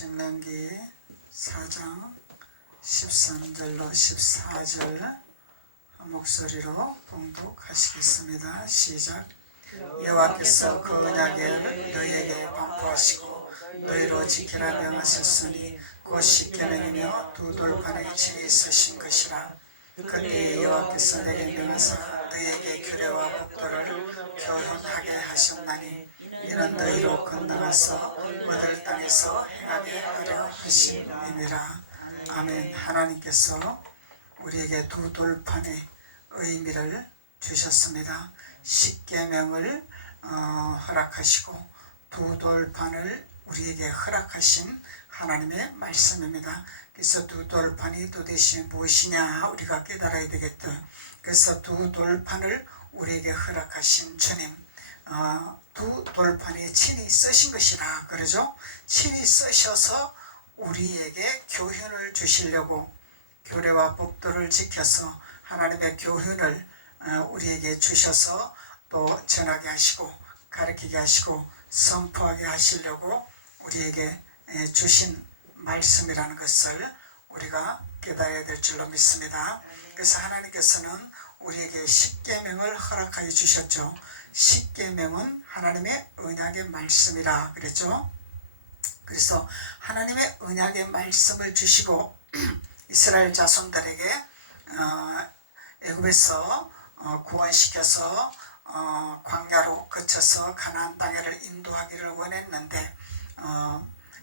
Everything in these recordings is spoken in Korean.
신명기 4장 13절로 14절 목소리로 봉독하시겠습니다. 시작. 여호와께서 그 언약을 너희에게 반포하시고 너희로 지키라 명하셨으니 곧 십계명이며 두 돌판에 칠이 있으신 것이라. 그때 여호와께서 내게 명하사 너희에게 규례와 법도를 교훈하게 하셨나니 이는 너희로 건너가서 얻을 땅에서 행하게 하려 하심이니라. 아멘. 하나님께서 우리에게 두 돌판의 의미를 주셨습니다. 십계명을 허락하시고 두 돌판을 우리에게 허락하신 하나님의 말씀입니다. 그래서 두 돌판이 도대체 무엇이냐 우리가 깨달아야 되겠다. 그래서 두 돌판을 우리에게 허락하신 주님, 두 돌판에 친히 쓰신 것이라 그러죠. 친히 쓰셔서 우리에게 교훈을 주시려고 규례와 법도를 지켜서 하나님의 교훈을 우리에게 주셔서 또 전하게 하시고 가르치게 하시고 선포하게 하시려고 우리에게 주신 말씀이라는 것을 우리가 깨달아야 될 줄로 믿습니다. 그래서 하나님께서는 우리에게 십계명을 허락하여 주셨죠. 십계명은 하나님의 언약의 말씀이라 그랬죠. 그래서 하나님의 언약의 말씀을 주시고 이스라엘 자손들에게 애굽에서 구원시켜서 광야로 거쳐서 가나안 땅에를 인도하기를 원했는데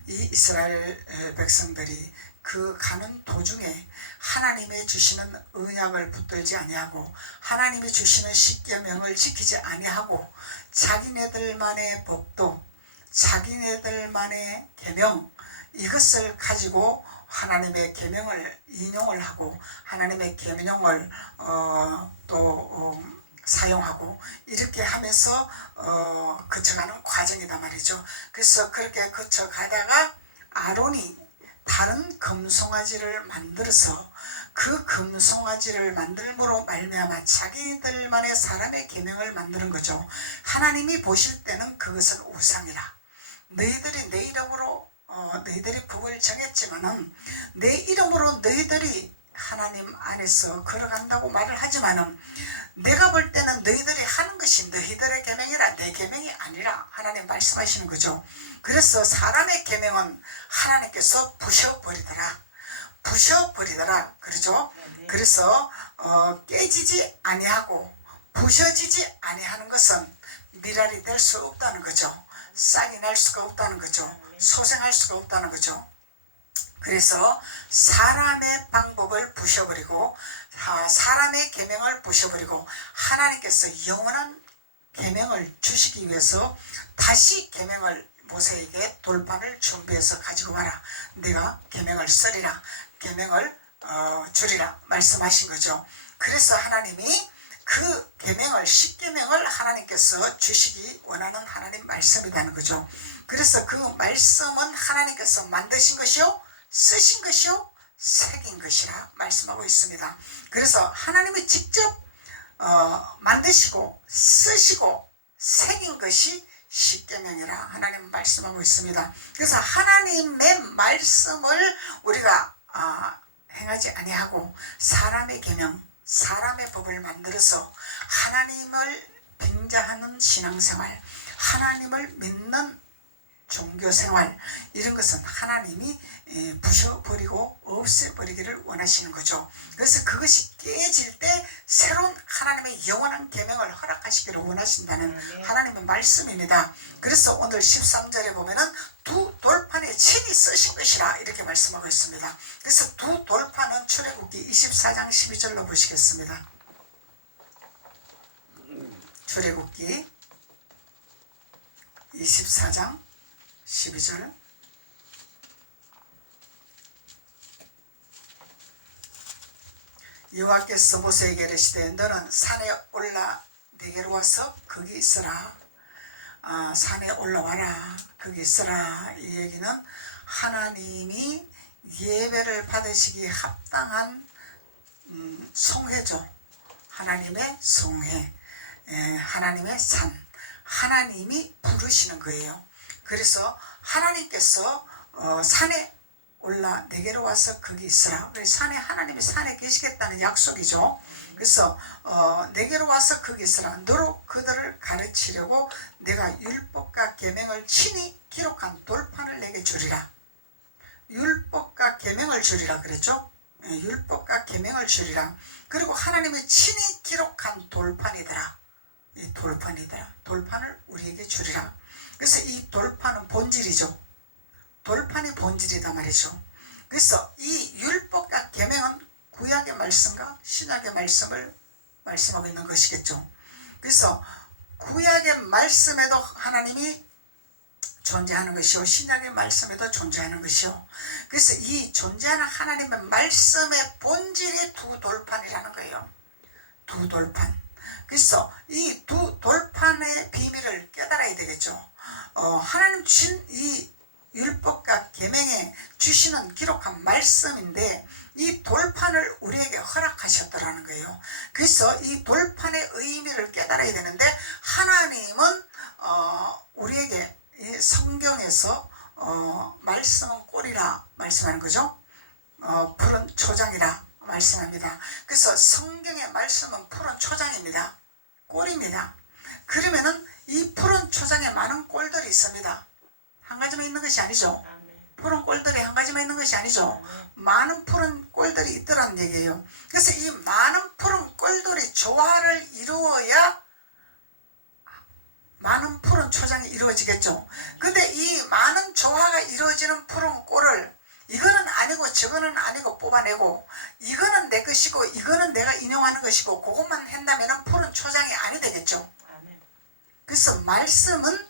이 이스라엘 백성들이 그 가는 도중에 하나님의 주시는 언약을 붙들지 아니하고 하나님이 주시는 십계명을 지키지 아니하고 자기네들만의 법도 자기네들만의 계명 이것을 가지고 하나님의 계명을 인용을 하고 하나님의 계명을 사용하고 이렇게 하면서 거쳐가는 과정이다 말이죠. 그래서 그렇게 거쳐가다가 아론이 다른 금송아지를 만들어서 그 금송아지를 만들므로 말미암아 자기들만의 사람의 계명을 만드는 거죠. 하나님이 보실 때는 그것은 우상이라. 너희들이 내 이름으로 너희들이 법을 정했지만은 내 이름으로 너희들이 하나님 안에서 걸어간다고 말을 하지만은 내가 볼 때는 너희들이 하는 것이 너희들의 계명이라 내 계명이 아니라 하나님 말씀하시는 거죠. 그래서 사람의 계명은 하나님께서 부셔버리더라 그러죠. 그래서 깨지지 아니하고 부셔지지 아니하는 것은 미랄이 될 수 없다는 거죠. 싹이 날 수가 없다는 거죠. 소생할 수가 없다는 거죠. 그래서 사람의 방법을 부셔버리고 사람의 계명을 부셔버리고 하나님께서 영원한 계명을 주시기 위해서 다시 계명을 모세에게 돌판을 준비해서 가지고 와라. 내가 계명을 쓰리라. 계명을 주리라 말씀하신 거죠. 그래서 하나님이 그 계명을 십계명을 하나님께서 주시기 원하는 하나님 말씀이라는 거죠. 그래서 그 말씀은 하나님께서 만드신 것이요 쓰신 것이요 새긴 것이라 말씀하고 있습니다. 그래서 하나님이 직접 만드시고 쓰시고 새긴 것이 십계명이라 하나님 말씀하고 있습니다. 그래서 하나님의 말씀을 우리가 행하지 아니하고 사람의 계명 사람의 법을 만들어서 하나님을 빙자하는 신앙생활 하나님을 믿는 종교생활 이런 것은 하나님이 부셔버리고 없애버리기를 원하시는 거죠. 그래서 그것이 깨질 때 새로운 하나님의 영원한 계명을 허락하시기를 원하신다는 하나님의 말씀입니다. 그래서 오늘 13절에 보면은 두 돌판에 친히 쓰신 것이라 이렇게 말씀하고 있습니다. 그래서 두 돌판은 출애굽기 24장 12절로 보시겠습니다. 출애굽기 24장 12절 여호와께서 모세에게 이르시되 너는 산에 올라 내게로 와서 거기 있으라. 산에 올라와라 거기 있으라. 이 얘기는 하나님이 예배를 받으시기 합당한 성회죠. 하나님의 성회 하나님의 산 하나님이 부르시는 거예요. 그래서 하나님께서 산에 올라 내게로 와서 거기 있으라. 산에 하나님이 산에 계시겠다는 약속이죠. 그래서 내게로 와서 거기 있으라. 너로 그들을 가르치려고 내가 율법과 계명을 친히 기록한 돌판을 내게 주리라. 율법과 계명을 주리라 그랬죠. 율법과 계명을 주리라. 그리고 하나님이 친히 기록한 돌판이더라. 이 돌판이더라. 돌판을 우리에게 주리라. 그래서 이 돌판은 본질이죠. 돌판이 본질이다 말이죠. 그래서 이 율법과 계명은 구약의 말씀과 신약의 말씀을 말씀하고 있는 것이겠죠. 그래서 구약의 말씀에도 하나님이 존재하는 것이요, 신약의 말씀에도 존재하는 것이요. 그래서 이 존재하는 하나님의 말씀의 본질이 두 돌판이라는 거예요. 두 돌판. 그래서 이 두 돌판의 비밀을 깨달아야 되겠죠. 하나님 주신 이 율법과 계명에 주시는 기록한 말씀인데 이 돌판을 우리에게 허락하셨더라는 거예요. 그래서 이 돌판의 의미를 깨달아야 되는데 하나님은 우리에게 이 성경에서 말씀은 꼴이라 말씀하는 거죠. 푸른 초장이라 말씀합니다. 그래서 성경의 말씀은 푸른 초장입니다. 꼴입니다. 그러면은 이 푸른 초장에 많은 꼴들이 있습니다. 한 가지만 있는 것이 아니죠. 푸른 꼴들이 한 가지만 있는 것이 아니죠. 많은 푸른 꼴들이 있더라는 얘기예요. 그래서 이 많은 푸른 꼴들이 조화를 이루어야 많은 푸른 초장이 이루어지겠죠. 근데 이 많은 조화가 이루어지는 푸른 꼴을 이거는 아니고 저거는 아니고 뽑아내고 이거는 내 것이고 이거는 내가 인용하는 것이고 그것만 한다면 푸른 초장이 아니 되겠죠. 그래서 말씀은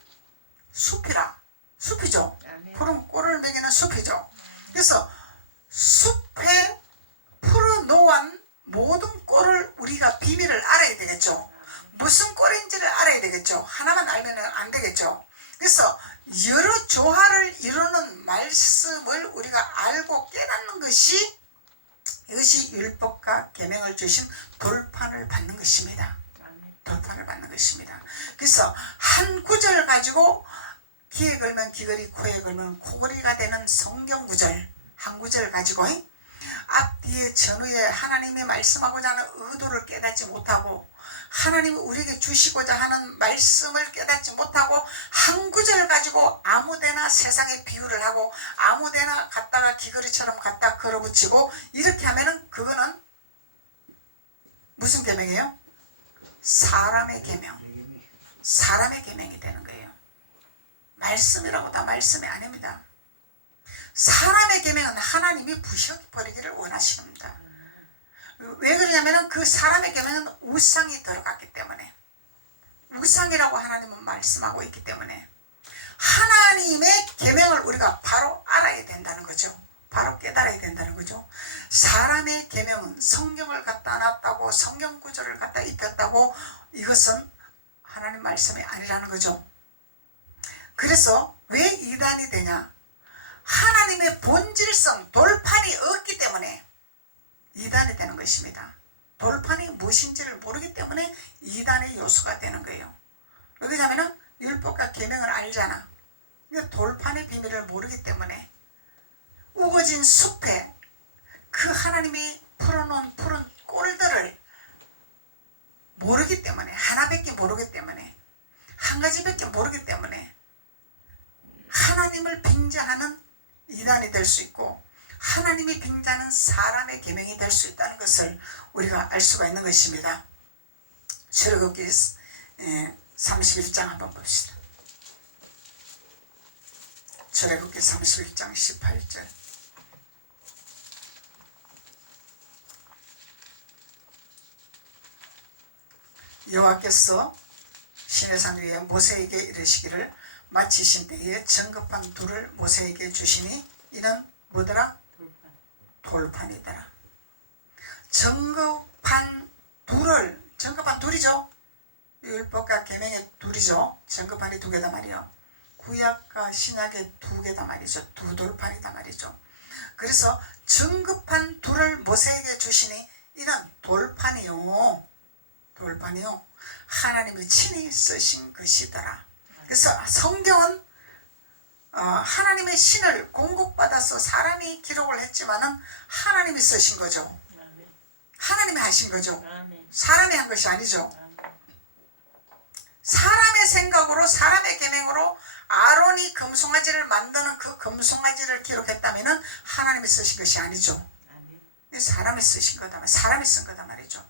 숲이죠. 푸른 꼴을 먹이는 숲이죠. 그래서 숲에 풀어놓은 모든 꼴을 우리가 비밀을 알아야 되겠죠. 무슨 꼴인지를 알아야 되겠죠. 하나만 알면 안 되겠죠. 그래서 여러 조화를 이루는 말씀을 우리가 알고 깨닫는 것이 이것이 율법과 계명을 주신 돌판을 받는 것입니다. 돌판을 받는 것입니다. 그래서 한 구절 가지고 귀에 걸면 귀걸이, 코에 걸면 코걸이가 되는 성경 구절 한 구절 가지고 앞뒤에 전후에 하나님이 말씀하고자 하는 의도를 깨닫지 못하고 하나님이 우리에게 주시고자 하는 말씀을 깨닫지 못하고 한 구절 가지고 아무데나 세상에 비유를 하고 아무데나 갖다가 귀걸이처럼 갖다 걸어붙이고 이렇게 하면은 그거는 무슨 계명이에요? 사람의 계명. 사람의 계명이 되는 거예요. 말씀이라고 다 말씀이 아닙니다. 사람의 계명은 하나님이 부셔버리기를 원하십니다. 왜 그러냐면 그 사람의 계명은 우상이 들어갔기 때문에 우상이라고 하나님은 말씀하고 있기 때문에 하나님의 계명을 우리가 바로 알아야 된다는 거죠. 바로 깨달아야 된다는 거죠. 사람의 계명은 성경을 갖다 놨다고 성경 구절을 갖다 입혔다고 이것은 하나님 말씀이 아니라는 거죠. 그래서 왜 이단이 되냐? 하나님의 본질성 돌판이 없기 때문에 이단이 되는 것입니다. 돌판이 무엇인지를 모르기 때문에 이단의 요소가 되는 거예요. 왜 그러냐면 율법과 계명을 알잖아. 돌판의 비밀을 모르기 때문에 우거진 숲에 그 하나님이 풀어놓은 푸른 꼴들을 모르기 때문에 하나밖에 모르기 때문에 한 가지밖에 모르기 때문에 하나님을 빙자하는 이단이 될 수 있고 하나님이 빙자하는 사람의 계명이 될 수 있다는 것을 우리가 알 수가 있는 것입니다. 출애굽기 31장 한번 봅시다. 출애굽기 31장 18절. 여호와께서 시내산 위에 모세에게 이르시기를 마치신 때에 정급한 둘을 모세에게 주시니 이는 뭐더라? 돌판이더라. 정급한 둘이죠. 율법과 계명의 둘이죠. 정급판이 두 개다 말이요. 구약과 신약의 두 개다 말이죠. 두 돌판이다 말이죠. 그래서 정급한 둘을 모세에게 주시니 이는 돌판이요. 하나님이 친히 쓰신 것이더라. 그래서 성경은 하나님의 신을 공급받아서 사람이 기록을 했지만은 하나님이 쓰신 거죠. 하나님이 하신 거죠. 사람이 한 것이 아니죠. 사람의 생각으로 사람의 계명으로 아론이 금송아지를 만드는 그 금송아지를 기록했다면은 하나님이 쓰신 것이 아니죠. 사람이 쓰신 거다. 사람이 쓴 거다 말이죠.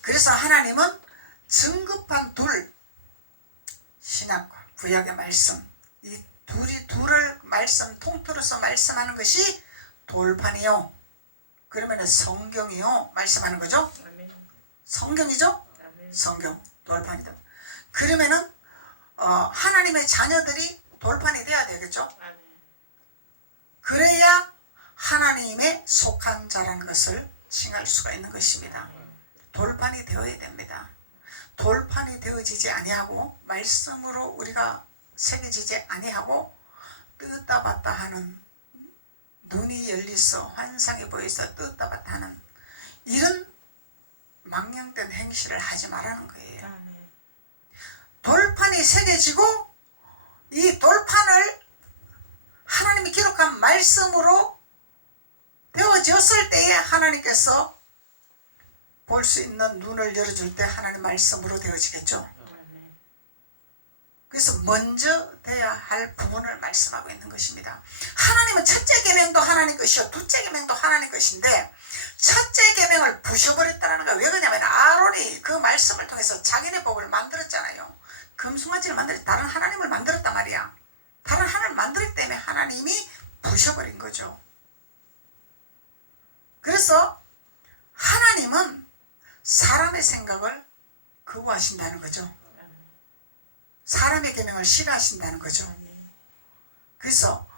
그래서 하나님은 증거판 둘, 신약과 구약의 말씀, 이 둘을 말씀 통틀어서 말씀하는 것이 돌판이요. 그러면 성경이요 말씀하는 거죠. 성경이죠. 성경 돌판이다. 그러면은 하나님의 자녀들이 돌판이 돼야 되겠죠. 그래야 하나님의 속한 자라는 것을 칭할 수가 있는 것입니다. 돌판이 되어야 됩니다. 돌판이 되어지지 아니하고 말씀으로 우리가 새겨지지 아니하고 뜯다 봤다 하는, 눈이 열리서 환상이 보여서 뜯다 봤다 하는 이런 망령된 행실을 하지 말라는 거예요. 돌판이 새겨지고 이 돌판을 하나님이 기록한 말씀으로 되어졌을 때에 하나님께서 볼 수 있는 눈을 열어줄 때 하나님 말씀으로 되어지겠죠. 그래서 먼저 돼야 할 부분을 말씀하고 있는 것입니다. 하나님은 첫째 계명도 하나님 것이요 둘째 계명도 하나님 것인데 첫째 계명을 부셔버렸다는 거예요. 왜 그러냐면 아론이 그 말씀을 통해서 자기네 법을 만들었잖아요. 금송아지를 만들었, 다른 하나님을 만들었단 말이야. 다른 하나님을 만들었기 때문에 하나님이 부셔버린 거죠. 그래서 하나님은 사람의 생각을 거부하신다는 거죠. 사람의 계명을 싫어하신다는 거죠. 그래서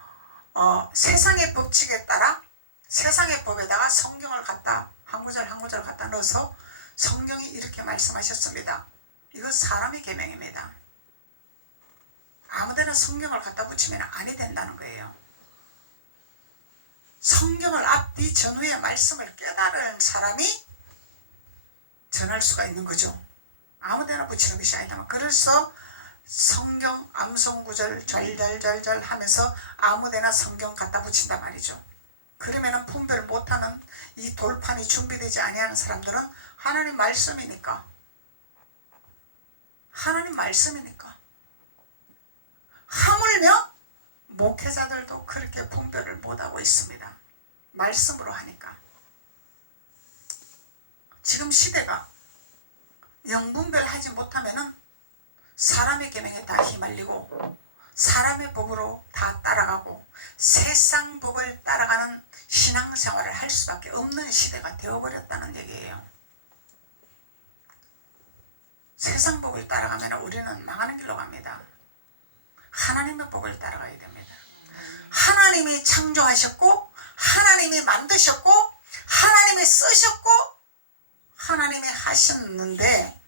세상의 법칙에 따라 세상의 법에다가 성경을 갖다 한 구절 한 구절 갖다 넣어서 성경이 이렇게 말씀하셨습니다. 이거 사람의 계명입니다. 아무데나 성경을 갖다 붙이면 아니 된다는 거예요. 성경을 앞뒤 전후의 말씀을 깨달은 사람이 전할 수가 있는 거죠. 아무데나 붙이는 것이 아니다. 그래서 성경 암송구절 잘잘잘잘 하면서 아무데나 성경 갖다 붙인단 말이죠. 그러면은 분별 못하는 이 돌판이 준비되지 아니하는 사람들은 하나님 말씀이니까 하물며 목회자들도 그렇게 분별을 못하고 있습니다. 말씀으로 하니까. 지금 시대가 영분별하지 못하면은 사람의 계명에 다 휘말리고 사람의 법으로 다 따라가고 세상 법을 따라가는 신앙생활을 할 수밖에 없는 시대가 되어버렸다는 얘기예요. 세상 법을 따라가면 우리는 망하는 길로 갑니다. 하나님의 법을 따라가야 됩니다. 하나님이 창조하셨고 하나님이 만드셨고 하나님이 쓰셨고 하나님이 하셨는데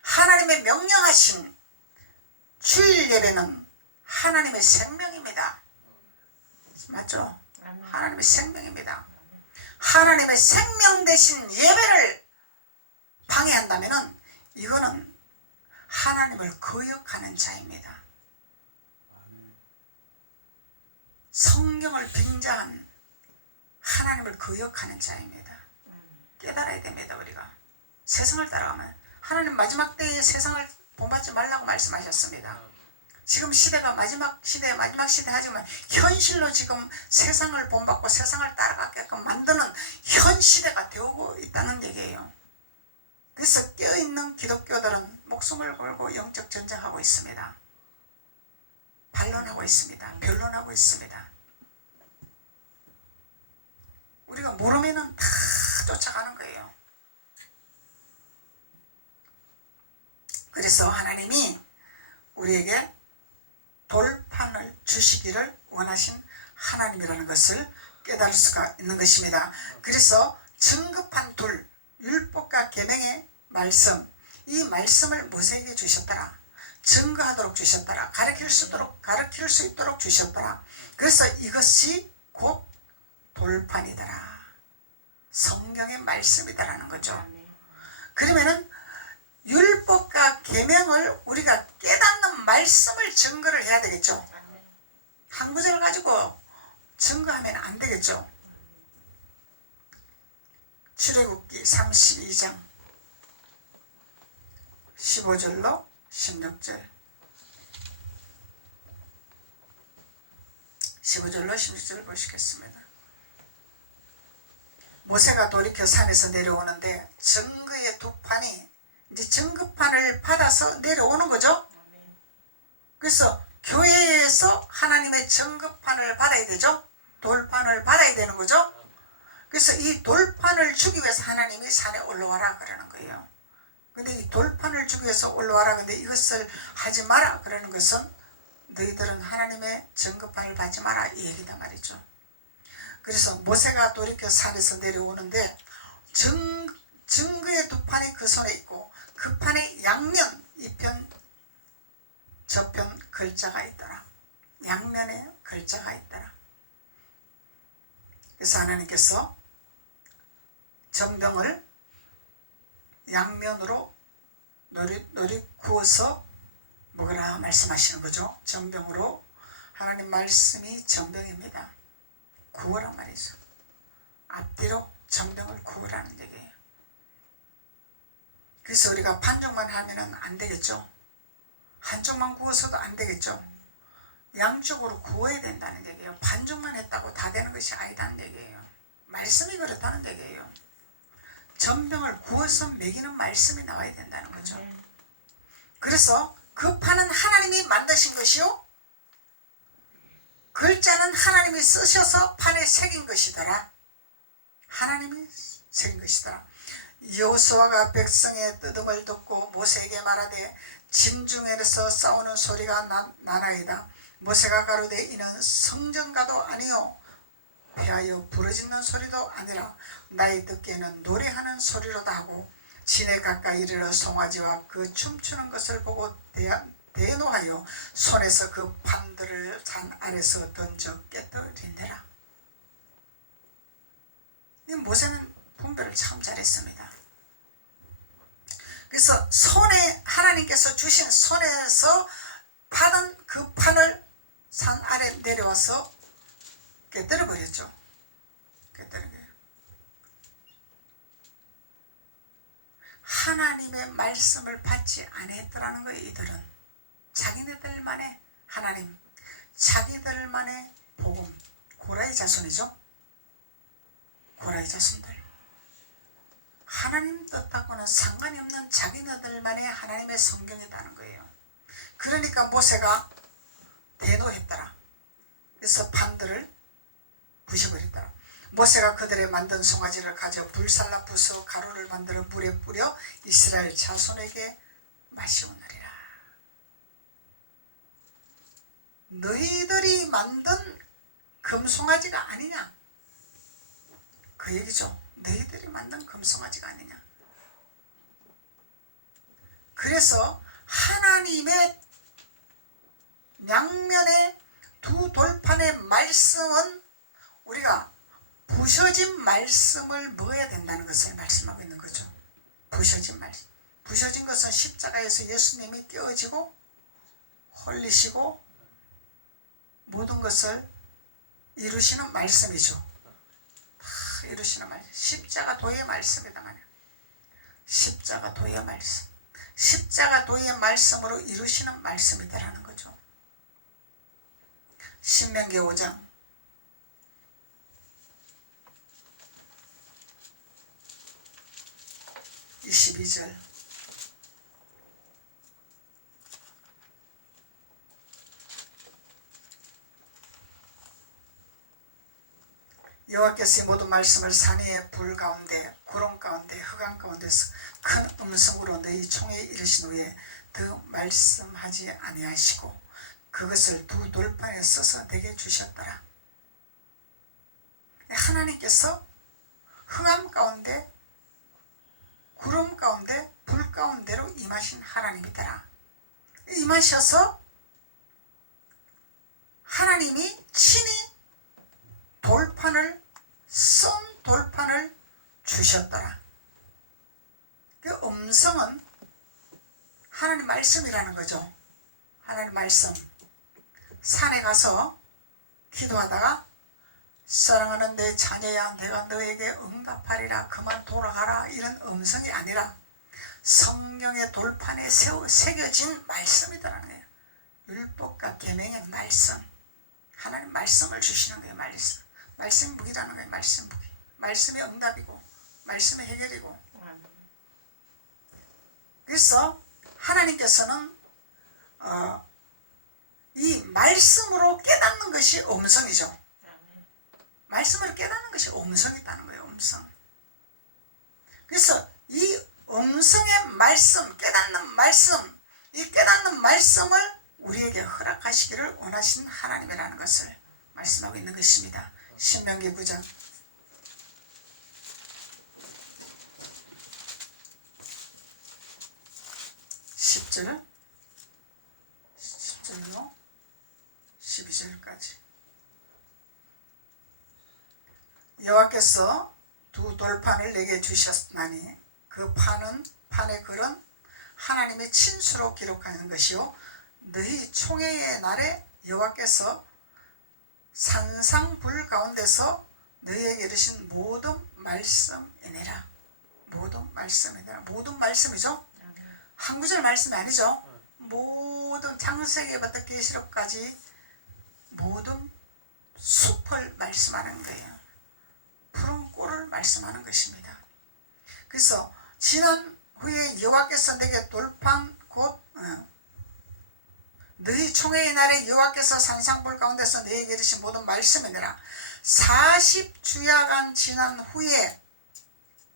하나님의 명령하신 주일 예배는 하나님의 생명입니다. 맞죠? 하나님의 생명입니다. 하나님의 생명 대신 예배를 방해한다면 이거는 하나님을 거역하는 자입니다. 성경을 빙자한 하나님을 거역하는 자입니다. 깨달아야 됩니다. 우리가 세상을 따라가면 하나님 마지막 때에 세상을 본받지 말라고 말씀하셨습니다. 지금 시대가 마지막 시대 하지만 현실로 지금 세상을 본받고 세상을 따라가게끔 만드는 현 시대가 되어오고 있다는 얘기예요. 그래서 깨어있는 기독교들은 목숨을 걸고 영적 전쟁하고 있습니다. 반론하고 있습니다. 변론하고 있습니다. 우리가 모르면은 다 쫓아가는 거예요. 그래서 하나님이 우리에게 돌판을 주시기를 원하신 하나님이라는 것을 깨달을 수가 있는 것입니다. 그래서 증거판 둘, 율법과 계명의 말씀, 이 말씀을 모세에게 주셨더라. 증거하도록 주셨더라. 가르칠 수 있도록 주셨더라. 그래서 이것이 곧 돌판이더라. 성경의 말씀이다라는 거죠. 그러면은 율법과 계명을 우리가 깨닫는 말씀을 증거를 해야 되겠죠. 한 구절을 가지고 증거하면 안 되겠죠. 출애굽기 32장 15절로 16절 15절로 16절 보시겠습니다. 모세가 돌이켜 산에서 내려오는데 증거의 두 판이 이제 증거판을 받아서 내려오는 거죠. 그래서 교회에서 하나님의 증거판을 받아야 되죠. 돌판을 받아야 되는 거죠. 그래서 이 돌판을 주기 위해서 하나님이 산에 올라와라 그러는 거예요. 근데 이 돌판을 주기 위해서 올라와라. 근데 이것을 하지 마라 그러는 것은 너희들은 하나님의 증거판을 받지 마라 이 얘기다 말이죠. 그래서 모세가 돌이켜 산에서 내려오는데 증거의 두 판이 그 손에 있고 그 판의 양면 이편 저편 글자가 있더라. 양면에 글자가 있더라. 그래서 하나님께서 전병을 양면으로 노리 구워서 먹으라 말씀하시는 거죠. 전병으로. 하나님 말씀이 전병입니다. 구워란 말이죠. 앞뒤로 전병을 구우라는 얘기예요. 그래서 우리가 반쪽만 하면 안 되겠죠. 한쪽만 구워서도 안 되겠죠. 양쪽으로 구워야 된다는 얘기예요. 반쪽만 했다고 다 되는 것이 아니다는 얘기예요. 말씀이 그렇다는 얘기예요. 전병을 구워서 먹이는 말씀이 나와야 된다는 거죠. 그래서 그 판은 하나님이 만드신 것이요 글자는 하나님이 쓰셔서 판에 새긴 것이더라. 하나님이 새긴 것이더라. 여호수아가 백성의 뜨듬을 듣고 모세에게 말하되 진중에서 싸우는 소리가 나나이다. 모세가 가로되 이는 성전가도 아니요 패하여 부르짖는 소리도 아니라 나의 듣기에는 노래하는 소리로다 하고 진에 가까이 이르러 송아지와 그 춤추는 것을 보고 대노하여 손에서 그 판들을 산 아래서 던져 깨뜨리니라. 모세는 분별을 참 잘했습니다. 그래서 손에 하나님께서 주신 손에서 받은 그 판을 산 아래 내려와서 깨뜨려 버렸죠. 깨뜨려 버려요. 하나님의 말씀을 받지 않았더라는 거예요. 이들은 자기네들만의 하나님, 자기들만의 복음, 고라의 자손이죠. 고라의 자손들. 하나님 뜻하고는 상관이 없는 자기네들만의 하나님의 성경이라는 거예요. 그러니까 모세가 대노했더라. 그래서 판들을 부셔버렸더라. 모세가 그들의 만든 송아지를 가져 불살라 부숴 가루를 만들어 물에 뿌려 이스라엘 자손에게 마시우느리라. 너희들이 만든 금송아지가 아니냐 그 얘기죠. 너희들이 만든 금송아지가 아니냐. 그래서 하나님의 양면의 두 돌판의 말씀은 우리가 부셔진 말씀을 먹어야 된다는 것을 말씀하고 있는 거죠. 부셔진 말씀. 부셔진 것은 십자가에서 예수님이 떼어지고 홀리시고 모든 것을 이루시는 말씀이죠. 다 이루시는 말씀. 십자가 도의 말씀이다 말이야. 십자가 도의 말씀. 십자가 도의 말씀으로 이루시는 말씀이다라는 거죠. 신명기 5장 22절 여호와께서 모든 말씀을 산 위에 불 가운데 구름 가운데 흑암 가운데서 큰 음성으로 너희 총에 이르신 후에 더 말씀하지 아니하시고 그것을 두 돌판에 써서 내게 주셨더라. 하나님께서 흑암 가운데 구름 가운데 불 가운데로 임하신 하나님이더라. 임하셔서 하나님이 친히 돌판을 쓴 돌판을 주셨더라. 그 음성은 하나님 말씀이라는 거죠. 하나님 말씀. 산에 가서 기도하다가 사랑하는 내 자녀야 내가 너에게 응답하리라 그만 돌아가라 이런 음성이 아니라 성경의 돌판에 새겨진 말씀이더라는 거예요. 율법과 계명의 말씀. 하나님 말씀을 주시는 거예요. 말씀. 말씀이 무기라는 거예요. 말씀 무기. 말씀이 응답이고 말씀이 해결이고. 그래서 하나님께서는 이 말씀으로 깨닫는 것이 음성이죠. 말씀으로 깨닫는 것이 음성이라는 거예요. 음성. 그래서 이 음성의 말씀, 깨닫는 말씀, 이 깨닫는 말씀을 우리에게 허락하시기를 원하신 하나님이라는 것을 말씀하고 있는 것입니다. 신명기 9장 10절 10절로 12절까지 여호와께서 두 돌판을 내게 주셨나니 그 판의 글은 하나님의 친수로 기록하는 것이요 너희 총회의 날에 여호와께서 산상불 가운데서 너희에게 이르신 모든 말씀이니라. 모든 말씀이니라. 모든 말씀이죠. 한 구절 말씀이 아니죠. 모든 창세기부터 계시록까지 모든 숲을 말씀하는 거예요. 푸른 꼴을 말씀하는 것입니다. 그래서 지난 후에 여호와께서 내게 돌판 곧 너희 총회의 날에 여호와께서 산상불 가운데서 너희에게 이르신 모든 말씀이니라. 40주야간 지난 후에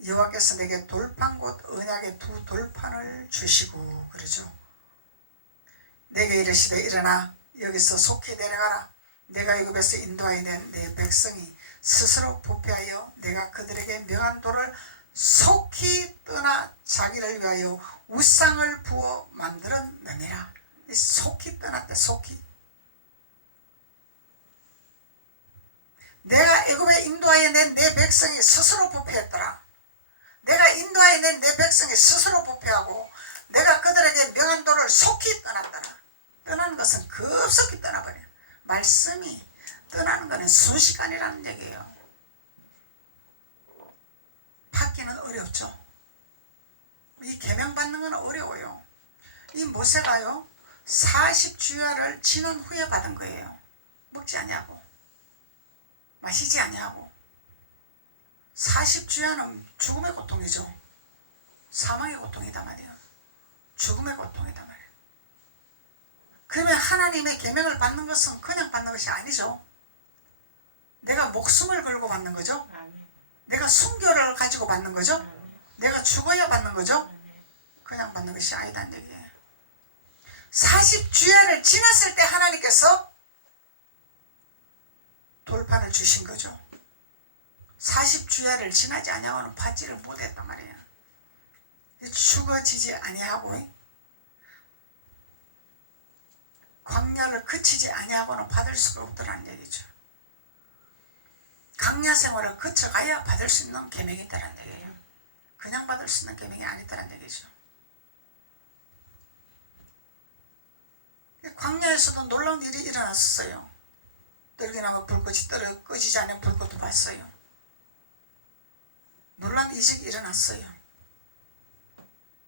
여호와께서 내게 돌판 곧 언약의 두 돌판을 주시고 그러죠. 내게 이르시되 일어나 여기서 속히 내려가라. 내가 애굽에서 인도하여 낸 내 백성이 스스로 부패하여 내가 그들에게 명한 돌을 속히 떠나 자기를 위하여 우상을 부어 만들었느니라. 속히 떠났대. 속히. 내가 애굽에 인도하여 낸 내 백성이 스스로 부패했더라. 내가 인도하여 낸 내 백성이 스스로 부패하고 내가 그들에게 명한 도를 속히 떠났더라. 떠나는 것은 급속히 떠나버려. 말씀이 떠나는 것은 순식간이라는 얘기예요. 받기는 어렵죠. 이 계명 받는 건 어려워요. 이 모세가요 40주야를 지난 후에 받은 거예요. 먹지 아니하고 마시지 아니하고. 40주야는 죽음의 고통이죠. 사망의 고통이다 말이에요. 죽음의 고통이다 말이에요. 그러면 하나님의 계명을 받는 것은 그냥 받는 것이 아니죠. 내가 목숨을 걸고 받는 거죠. 내가 순교를 가지고 받는 거죠. 내가 죽어야 받는 거죠. 그냥 받는 것이 아니다는 얘기예요. 40주야를 지났을 때 하나님께서 돌판을 주신 거죠. 40주야를 지나지 아니하고는 받지를 못했단 말이에요. 죽어지지 아니하고 광야를 그치지 아니하고는 받을 수가 없더라는 얘기죠. 광야 생활을 거쳐가야 받을 수 있는 계명이다라는 얘기예요. 그냥 받을 수 있는 계명이 아니다라는 얘기죠. 광야에서도 놀라운 일이 일어났어요. 떨기나무 불꽃이 꺼지지 않은 불꽃도 봤어요. 놀라운 이적이 일어났어요.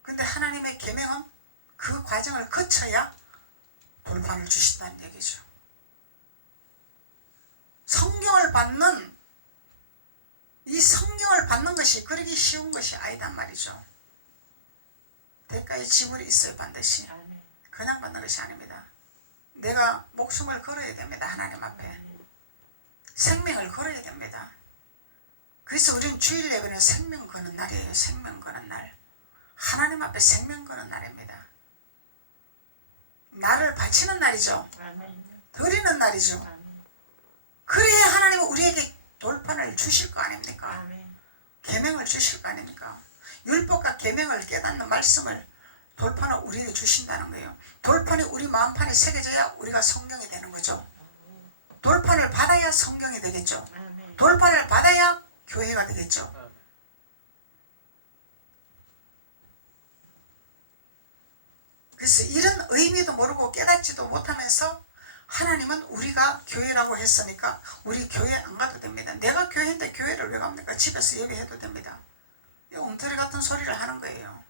근데 하나님의 계명은 그 과정을 거쳐야 돌판을 주신다는 얘기죠. 성경을 받는 이 성경을 받는 것이 그렇게 쉬운 것이 아니단 말이죠. 대가의 지불이 있어요. 반드시. 그냥 받는 것이 아닙니다. 내가 목숨을 걸어야 됩니다. 하나님 앞에. 생명을 걸어야 됩니다. 그래서 우리는 주일 예배는 생명 거는 날이에요. 생명 거는 날. 하나님 앞에 생명 거는 날입니다. 나를 바치는 날이죠. 드리는 날이죠. 그래야 하나님은 우리에게 돌판을 주실 거 아닙니까? 계명을 주실 거 아닙니까? 율법과 계명을 깨닫는 말씀을 돌판을 우리에게 주신다는 거예요. 돌판이 우리 마음판에 새겨져야 우리가 성경이 되는 거죠. 돌판을 받아야 성경이 되겠죠. 돌판을 받아야 교회가 되겠죠. 그래서 이런 의미도 모르고 깨닫지도 못하면서 하나님은 우리가 교회라고 했으니까 우리 교회 안 가도 됩니다. 내가 교회인데 교회를 왜 갑니까? 집에서 예배해도 됩니다. 이 엉터리 같은 소리를 하는 거예요.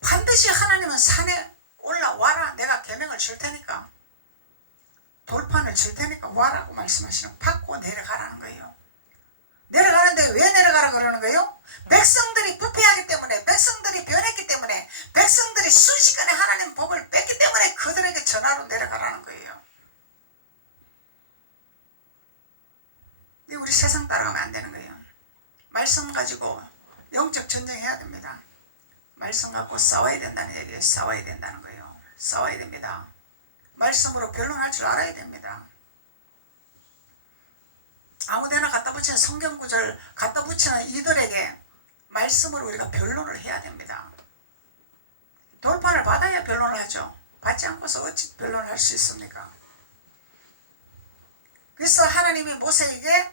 반드시 하나님은 산에 올라와라. 내가 계명을 줄 테니까, 돌판을 줄 테니까 와라고 말씀하시는, 받고 내려가라는 거예요. 내려가는데 왜 내려가라 그러는 거예요? 백성들이 부패하기 때문에, 백성들이 변했기 때문에, 백성들이 순식간에 하나님 법을 뺐기 때문에 그들에게 전화로 내려가라는 거예요. 우리 세상 따라가면 안 되는 거예요. 말씀 가지고 영적 전쟁해야 됩니다. 말씀 갖고 싸워야 된다는 얘기예요. 싸워야 된다는 거예요. 싸워야 됩니다. 말씀으로 변론할 줄 알아야 됩니다. 아무데나 갖다 붙이는 성경 구절 갖다 붙이는 이들에게 말씀으로 우리가 변론을 해야 됩니다. 돌판을 받아야 변론을 하죠. 받지 않고서 어찌 변론을 할 수 있습니까? 그래서 하나님이 모세에게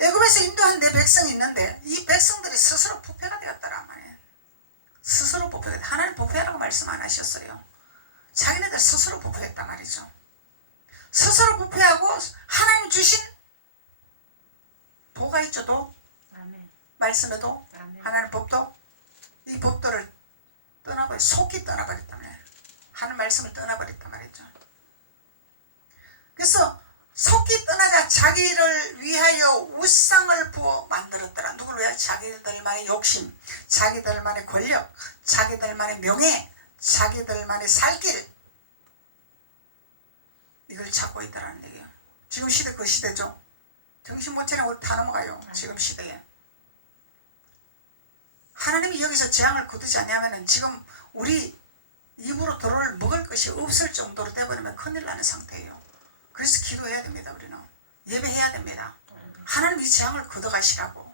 애굽에서 인도한 내 백성이 있는데 이 백성들이 스스로 부패가 되었다란 말이에요. 스스로 부패가 되었다. 하나님 부패하라고 말씀 안 하셨어요. 자기네들 스스로 부패했단 말이죠. 스스로 부패하고 하나님 주신 도가 있죠. 도. 아멘. 말씀에도 아멘. 하나님 법도, 이 법도를 떠나버려, 속히 떠나버렸단 말이에요. 하나님 말씀을 떠나버렸단 말이죠. 그래서 속히 떠나자 자기를 위하여 우상을 부어 만들었더라. 누구를 위하여? 자기들만의 욕심, 자기들만의 권력, 자기들만의 명예, 자기들만의 살 길, 이걸 찾고 있다는 얘기예요. 지금 시대 그 시대죠. 정신 못 차리고 다 넘어가요. 지금 시대에. 하나님이 여기서 재앙을 거두지 않냐면 지금 우리 입으로 들어올 먹을 것이 없을 정도로 돼버리면 큰일 나는 상태예요. 그래서 기도해야 됩니다. 우리는 예배해야 됩니다. 하나님 이 재앙을 걷어가시라고.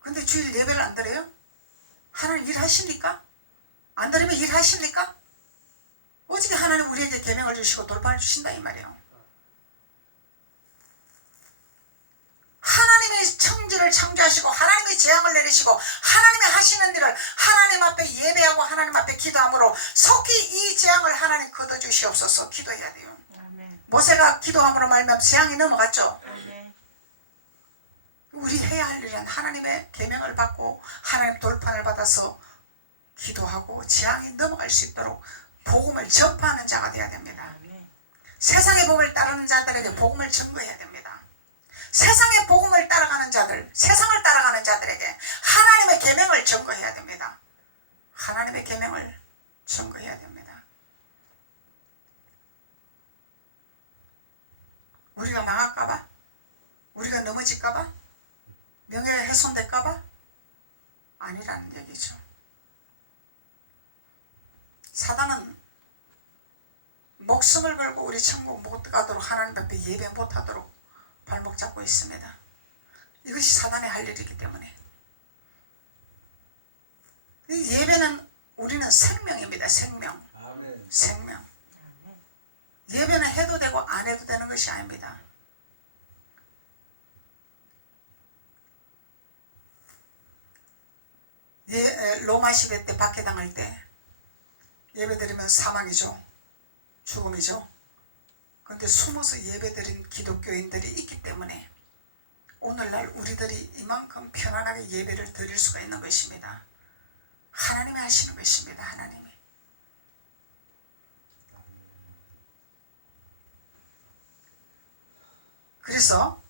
근데 주일 예배를 안 드려요? 하나님 일하십니까? 안 드리면 일하십니까? 어떻게 하나님 우리에게 계명을 주시고 돌파를 주신다 이 말이에요. 하나님의 천지를 창조하시고 하나님의 재앙을 내리시고 하나님이 하시는 일을 하나님 앞에 예배하고 하나님 앞에 기도함으로 속히 이 재앙을 하나님 걷어주시옵소서. 기도해야 돼요. 아멘. 모세가 기도함으로 말미암아 재앙이 넘어갔죠. 아멘. 우리 해야 할 일은 하나님의 계명을 받고 하나님 돌판을 받아서 기도하고 재앙이 넘어갈 수 있도록 복음을 전파하는 자가 되어야 됩니다. 아멘. 세상의 복을 따르는 자들에게 복음을 전거해야 됩니다. 세상의 복음을 따라가는 자들, 세상을 따라가는 자들에게 하나님의 계명을 전거해야 됩니다. 하나님의 계명을 전거해야 됩니다. 우리가 망할까봐? 우리가 넘어질까봐? 명예가 훼손될까봐? 아니라는 얘기죠. 사단은 목숨을 걸고 우리 천국 못 가도록 하나님 앞에 예배 못하도록 발목 잡고 있습니다. 이것이 사단의 할 일이기 때문에. 이 예배는 우리는 생명입니다. 생명. 아멘. 생명. 예배는 해도 되고 안 해도 되는 것이 아닙니다. 로마 시대 때 박해당할 때 예배드리면 사망이죠. 죽음이죠. 그런데 숨어서 예배드린 기독교인들이 있기 때문에 오늘날 우리들이 이만큼 편안하게 예배를 드릴 수가 있는 것입니다. 하나님이 하시는 것입니다. 하나님이. 그래서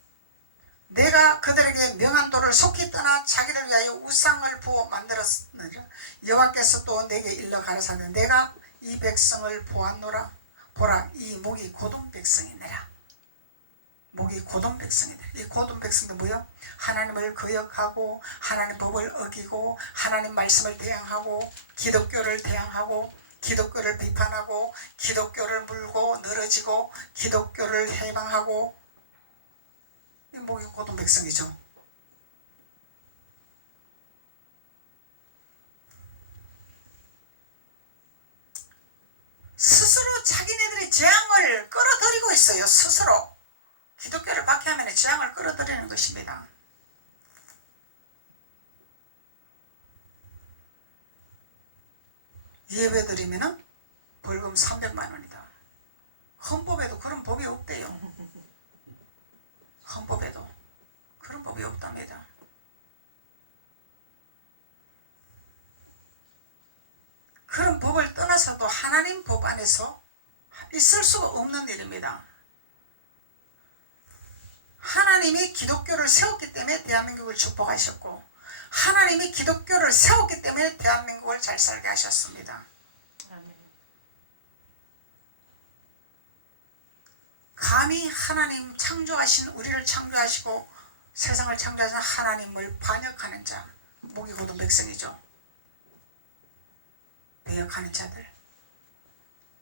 내가 그들에게 명한 도를 속히 떠나 자기를 위하여 우상을 부어 만들었느니라. 여호와께서 또 내게 일러 가라사대 내가 이 백성을 보았노라. 보라 이 목이 고든 백성이니라. 목이 고든 백성이니라. 이 고든 백성도 뭐요? 하나님을 거역하고 하나님 법을 어기고 하나님 말씀을 대항하고 기독교를 대항하고 기독교를 비판하고 기독교를 물고 늘어지고 기독교를 해방하고 이 목이 고든 백성이죠. 스스로 자기네들의 재앙을 끌어들이고 있어요. 스스로 기독교를 박해하면 재앙을 끌어들이는 것입니다. 예배 드리면은 벌금 300만 원이다. 헌법에도 그런 법이 없대요. 헌법에도 그런 법이 없답니다. 그런 법을 떠나서도 하나님 법 안에서 있을 수가 없는 일입니다. 하나님이 기독교를 세웠기 때문에 대한민국을 축복하셨고, 하나님이 기독교를 세웠기 때문에 대한민국을 잘 살게 하셨습니다. 감히 하나님 창조하신, 우리를 창조하시고 세상을 창조하신 하나님을 반역하는 자, 목이 곧은 백성이죠. 배역하는 자들,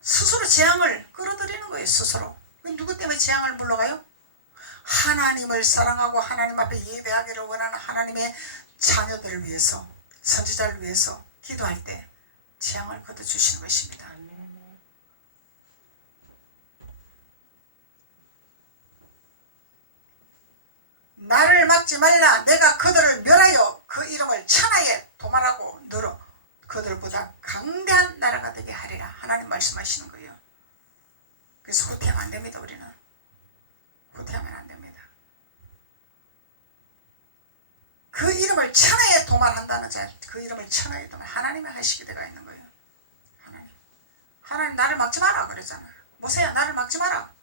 스스로 재앙을 끌어들이는 거예요. 스스로. 누구 때문에 재앙을 물러가요? 하나님을 사랑하고 하나님 앞에 예배하기를 원하는 하나님의 자녀들을 위해서, 선지자를 위해서 기도할 때 재앙을 거둬주시는 것입니다. 나를 막지 말라. 내가 그들을 멸하여 그 이름을 천하에 도말하고 너로 그들보다 강대한 나라가 되게 하리라. 하나님 말씀하시는 거예요. 그래서 후퇴하면 안 됩니다. 우리는 후퇴하면 안 됩니다. 그 이름을 천하에 도말한다는 자, 그 이름을 천하에 도말, 하나님이 하시게 되어 있는 거예요. 하나님 나를 막지 마라 그랬잖아. 모세야, 나를 막지 마라.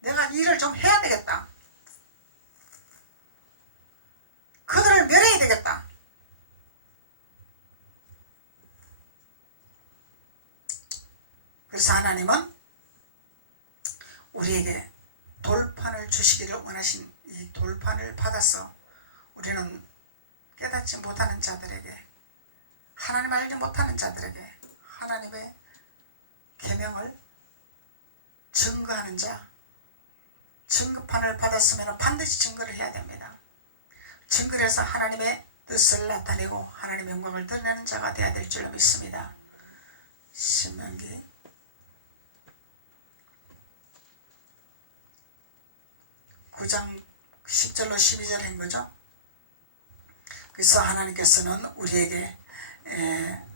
내가 일을 좀 해야 되겠다. 그들을 멸해야 되겠다. 그래서 하나님은 우리에게 돌판을 주시기를 원하신 이 돌판을 받아서 우리는 깨닫지 못하는 자들에게, 하나님 알지 못하는 자들에게 하나님의 계명을 증거하는 자, 증거판을 받았으면 반드시 증거를 해야 됩니다. 증거를 해서 하나님의 뜻을 나타내고 하나님의 영광을 드러내는 자가 되어야 될 줄로 믿습니다. 신명기 9장 10절로 12절 한 거죠. 그래서 하나님께서는 우리에게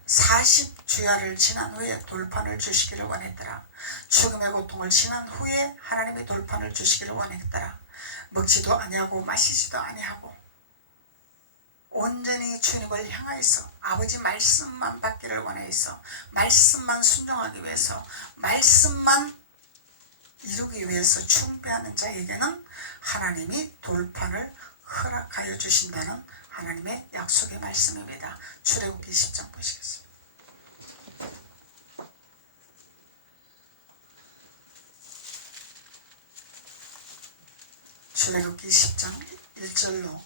40주야를 지난 후에 돌판을 주시기를 원했더라. 죽음의 고통을 지난 후에 하나님의 돌판을 주시기를 원했더라. 먹지도 아니하고 마시지도 아니하고 온전히 주님을 향하여서 아버지 말씀만 받기를 원하여서 말씀만 순종하기 위해서 말씀만 이루기 위해서 충배하는 자에게는 하나님이 돌판을 허락하여 주신다는 하나님의 약속의 말씀입니다. 출애굽기 10장 보시겠습니다. 출애굽기 10장 1절로